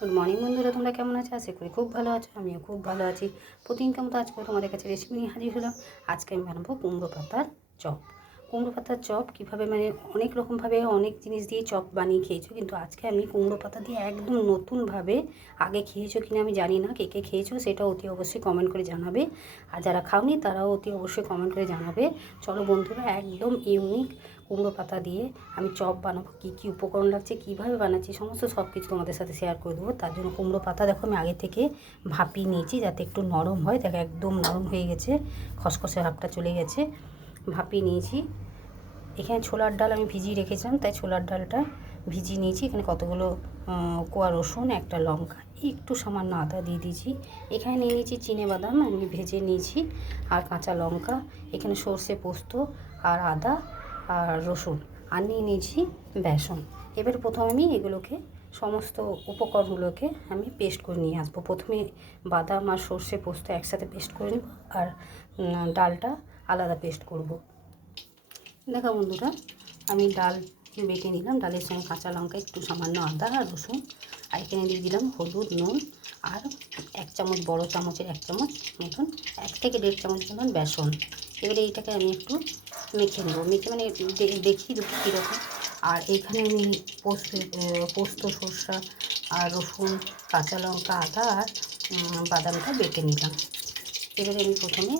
Good morning বন্ধুরা, তোমরা কেমন আছো? আশা করি খুব ভালো আছো। আমিও খুব ভালো আছি। প্রতিদিনকার মতো আজকে তোমাদের কাছে রেসিপি নিয়ে হাজির হলাম। আজকে আমি বানাবো কুমড়ো পাতার চপ। কুমড়ো পাতার চপ কীভাবে, অনেক রকমভাবে অনেক জিনিস দিয়ে চপ বানিয়ে খেয়েছো, কিন্তু আজকে আমি কুমড়ো পাতা দিয়ে একদম নতুনভাবে, আগে খেয়েছো কিনা আমি জানি না, কে কে খেয়েছো সেটা অতি অবশ্যই কমেন্ট করে জানাবে। আর যারা খাওনি তারাও অতি অবশ্যই কমেন্ট করে জানাবে। চলো বন্ধুরা, একদম ইউনিক কুমড়ো পাতা দিয়ে আমি চপ বানাবো। কী কী উপকরণ লাগছে, কীভাবে বানাচ্ছি, সমস্ত সব কিছু তোমাদের সাথে শেয়ার করে দেবো। তার জন্য কুমড়ো পাতা দেখো আমি আগে থেকে ভাপিয়ে নিয়েছি যাতে একটু নরম হয়। দেখো একদম নরম হয়ে গেছে, খসখসে ভাবটা চলে গেছে, ভাপিয়ে নিয়েছি। এখানে ছোলার ডাল আমি ভিজিয়ে রেখেছিলাম, তাই ছোলার ডালটা ভিজিয়ে নিয়েছি। এখানে কতগুলো কোয়া রসুন, একটা লঙ্কা, একটু সামান্য আদা দিয়ে দিয়েছি। এখানে নিয়ে নিয়েছি চিনেবাদাম আমি ভেজে নিয়েছি, আর কাঁচা লঙ্কা, এখানে সর্ষে পোস্ত আর আদা আর রসুন, আর নিয়ে নিয়েছি বেসন। এবার প্রথমে আমি এগুলোকে সমস্ত উপকরণগুলোকে আমি পেস্ট করে নিয়ে আসবো। প্রথমে বাদাম আর সর্ষে পোস্ত একসাথে পেস্ট করে নেব, আর ডালটা আলাদা পেস্ট করব। দেখো বন্ধুরা, আমি ডাল বেটে নিলাম। ডালের সঙ্গে কাঁচা লঙ্কা, একটু সামান্য আদা আর রসুন, আর এখানে দিয়ে দিলাম হলুদ, নুন, আর 1 চামচ, বড় চামচের 1 চামচ মতন, 1 থেকে 1.5 চামচ মতন বেসন। এবারে এইটাকে আমি একটু মেখে নেবো। মেখে দেখিয়ে দেবো কীরকম। আর এইখানে আমি পোস্ত, সরষা আর রসুন, কাঁচা লঙ্কা, আদা আর বাদামটা বেটে নিলাম। এবারে আমি প্রথমে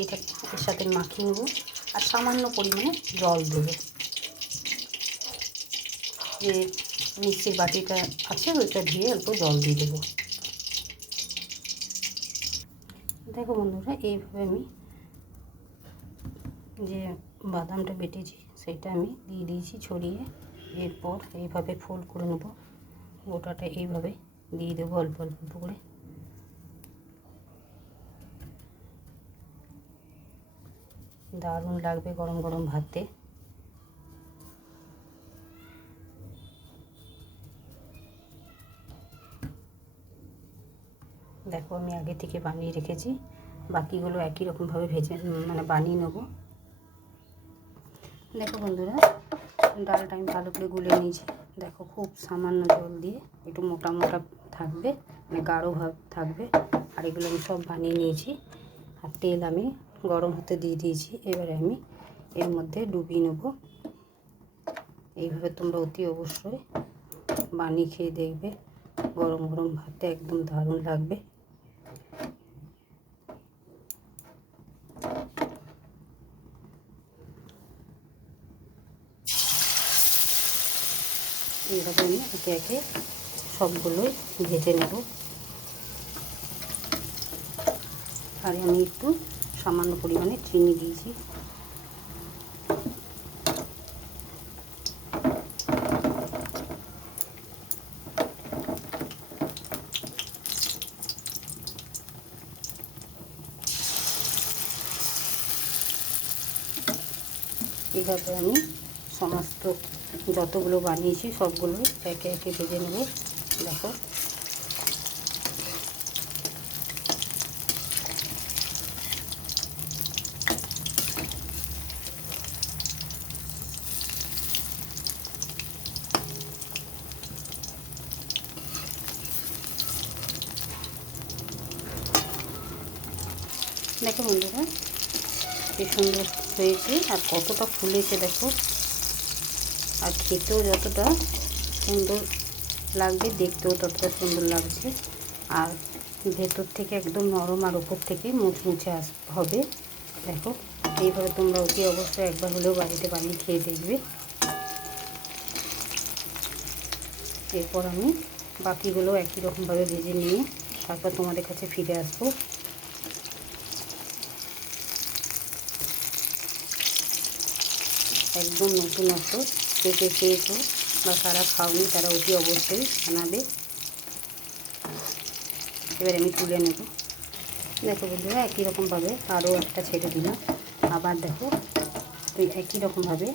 এটাকে এর সাথে মাখিয়ে নেবো, আর সামান্য পরিমাণে জল দেবো। যে মিক্সির বাটিটা আছে ওইটা দিয়ে অল্প জল দিয়ে দেবো। দেখো বন্ধুরা, এইভাবে আমি যে বাদামটা বেটেছি সেটা আমি দিয়ে দিয়েছি ছড়িয়ে। এরপর এইভাবে ফোল্ড করে নেব, গোটাটা এইভাবে দিয়ে দেবো অল্প অল্প করে। দারুণ লাগবে গরম গরম ভাতে। দেখো আমি আগে থেকে বানিয়ে রেখেছি, বাকিগুলো একই রকমভাবে বানিয়ে নেব। দেখো বন্ধুরা, ডালটা আমি ভালো করে গুলে নিয়েছি। দেখো খুব সামান্য জল দিয়ে, একটু মোটা মোটা থাকবে, গাঢ় ভাব থাকবে। আর এগুলো আমি সব বানিয়ে নিয়েছি, আর তেল আমি গরম হতে দিয়ে দিয়েছি। এবারে আমি এর মধ্যে ডুবিয়ে নেব। এইভাবে তোমরা অতি অবশ্যই বানিয়ে খেয়ে দেখবে, গরম গরম ভাতে একদম দারুণ লাগবে। এইভাবে আমি একে একে সবগুলোই ভেজে নেব। আর আমি একটু সামান্য পরিমাণে চিনি দিয়েছি। এইভাবে আমি সমস্ত যতগুলো বানিয়েছি সবগুলোই একে একে ভেজে নেব। দেখো দেখো বন্ধুরা, কি সুন্দর হয়েছে আর কতটা ফুলেছে দেখো। আর খেতেও যতটা সুন্দর লাগবে, দেখতেও ততটা সুন্দর লাগছে। আর ভেতর থেকে একদম নরম, আর ওপর থেকে মুচমুচে হবে। দেখো এইভাবে তোমরা অতি অবশ্যই একবার হলেও বাড়িতে বানিয়ে খেয়ে দেখবে। এরপর আমি বাকিগুলো একই রকমভাবে ভেজে নিয়ে তারপর তোমাদের কাছে ফিরে আসবো। একদম নতুনত্ব, কে কে খেয়েছো বা যারা খাওনি তারা অতি অবশ্যই জানাবে। এবার আমি তুলে নেব। দেখো বন্ধুরা, একই রকমভাবে আরও একটা ছেড়ে দিলাম। আবার দেখো ওই একই রকমভাবে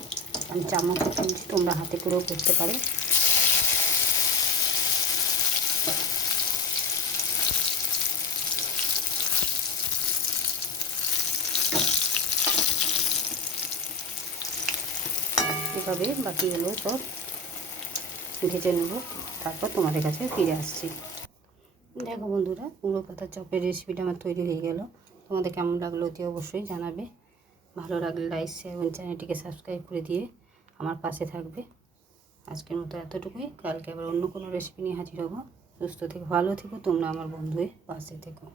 আমি চামচে তুলছি, তোমরা হাতে করেও করতে পারো। এভাবে বাকিগুলো সব ভেজে নেব। তারপর তোমাদের কাছে ফিরে আসছি। দেখো বন্ধুরা, কুমড়ো পাতার চপের রেসিপিটা আমার তৈরি হয়ে গেল। তোমাদের কেমন লাগলো অতি অবশ্যই জানাবে। ভালো লাগলে লাইক শেয়ার এবং চ্যানেলটিকে সাবস্ক্রাইব করে দিয়ে আমার পাশে থাকবে। আজকের মতো এতটুকুই। কালকে আবার অন্য কোনো রেসিপি নিয়ে হাজির হবো। সুস্থ থেকো, ভালো থেকো, তোমরা আমার বন্ধু হয়ে পাশে থেকো।